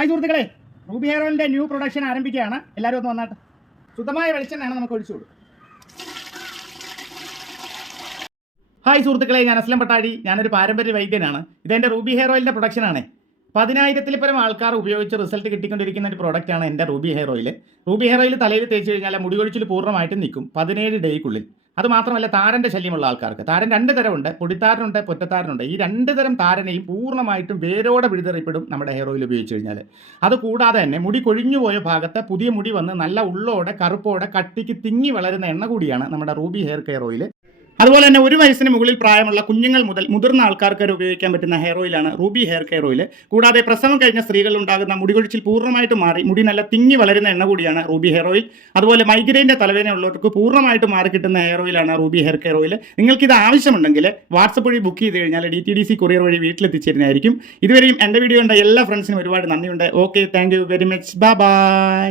Hi സുഹൃത്തുക്കളെ Ruby hair ഓയിലിന്റെ new production ആരംഭിക്കുകയാണ്. എല്ലാവരും ഒന്ന് വന്നാട്ട്. ശുദ്ധമായ വെളിച്ചെണ്ണയാണ് നമുക്ക് ഒഴിച്ചു കൊടുക്കും ഹായ് സുഹൃത്തുക്കളെ ഞാൻ അസ്ലം പട്ടാടി. ഞാനൊരു പാരമ്പര്യ വൈദ്യനാണ്. ഇതെന്റെ റൂബി ഹെയർ ഓയിലിന്റെ പ്രൊഡക്ഷനാണ് പതിനായിരത്തിൽ പരം ആൾക്കാർ ഉപയോഗിച്ച് റിസൾട്ട് കിട്ടിക്കൊണ്ടിരിക്കുന്ന ഒരു പ്രോഡക്റ്റാണ് എന്റെ Ruby hair oil Ruby hair oil തലയിൽ തേച്ച് കഴിഞ്ഞാൽ മുടി കൊഴിച്ചിൽ പൂർണമായിട്ടും നിൽക്കും. പതിനേഴ് ഡേയ്ക്കുള്ളിൽ അത് മാത്രമല്ല താരന്റെ ശല്യമുള്ള ആൾക്കാർക്ക്. താരൻ രണ്ട് തരമുണ്ട്. പൊടിത്താരനുണ്ട് പൊറ്റത്താരനുണ്ട്. ഈ രണ്ട് തരം താരനെയും പൂർണമായിട്ടും വേരോടെ വിഴുതെറിയപ്പെടും നമ്മുടെ ഹെയർ ഓയിൽ ഉപയോഗിച്ച് കഴിഞ്ഞാൽ അത് കൂടാതെ തന്നെ മുടി കൊഴിഞ്ഞുപോയ ഭാഗത്ത് പുതിയ മുടി വന്ന് നല്ല ഉള്ളോടെ കറുപ്പോടെ കട്ടിക്ക് തിങ്ങി വളരുന്ന എണ്ണ കൂടിയാണ് നമ്മുടെ റൂബി ഹെയർ കെയർ ഓയിൽ അതുപോലെ തന്നെ ഒരു വയസ്സിന് മുകളിൽ പ്രായമുള്ള കുഞ്ഞുങ്ങൾ മുതൽ മുതിർന്ന ആൾക്കാർക്ക് വരെ ഉപയോഗിക്കാൻ പറ്റുന്ന ഹെയർ ഓയിലാണ് റൂബി ഹെയർ കെയർ ഓയിൽ കൂടാതെ പ്രസവം കഴിഞ്ഞ സ്ത്രീകളിൽ ഉണ്ടാകുന്ന മുടികൊഴിച്ചിൽ പൂർണമായിട്ട് മാറി മുടി നല്ല തിങ്ങി വളരുന്ന എണ്ണ കൂടിയാണ് റൂബി ഹെയർ ഓയിൽ അതുപോലെ മൈഗ്രെയിന്റെ തലവേദന ഉള്ളവർക്ക് പൂർണമായിട്ട് മാറി കിട്ടുന്ന ഹെയർ ഓയിലാണ് റൂബി ഹെയർ കെയർ ഓയിൽ നിങ്ങൾക്ക് ഇത് ആവശ്യമുണ്ടെങ്കിൽ വാട്സപ്പ് വഴി ബുക്ക് ചെയ്ത് കഴിഞ്ഞാൽ D T D C courier വഴി വീട്ടിലെത്തിച്ചേരുന്നതായിരിക്കും. ഇതുവരെയും എന്റെ വീഡിയോ കണ്ട എല്ലാ ഫ്രണ്ട്സിനും ഒരുപാട് നന്ദിയുണ്ട്. Okay thank you very much bye